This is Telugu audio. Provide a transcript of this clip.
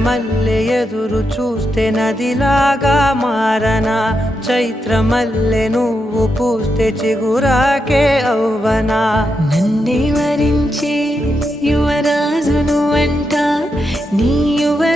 మల్లె ఎదురు చూస్తే నదిలాగా మారనా, చైత్రమల్లె నువ్వు పూస్తే చిగురాకే అవ్వనా. నన్నే వరించే యువరాజును అంట నీ యువ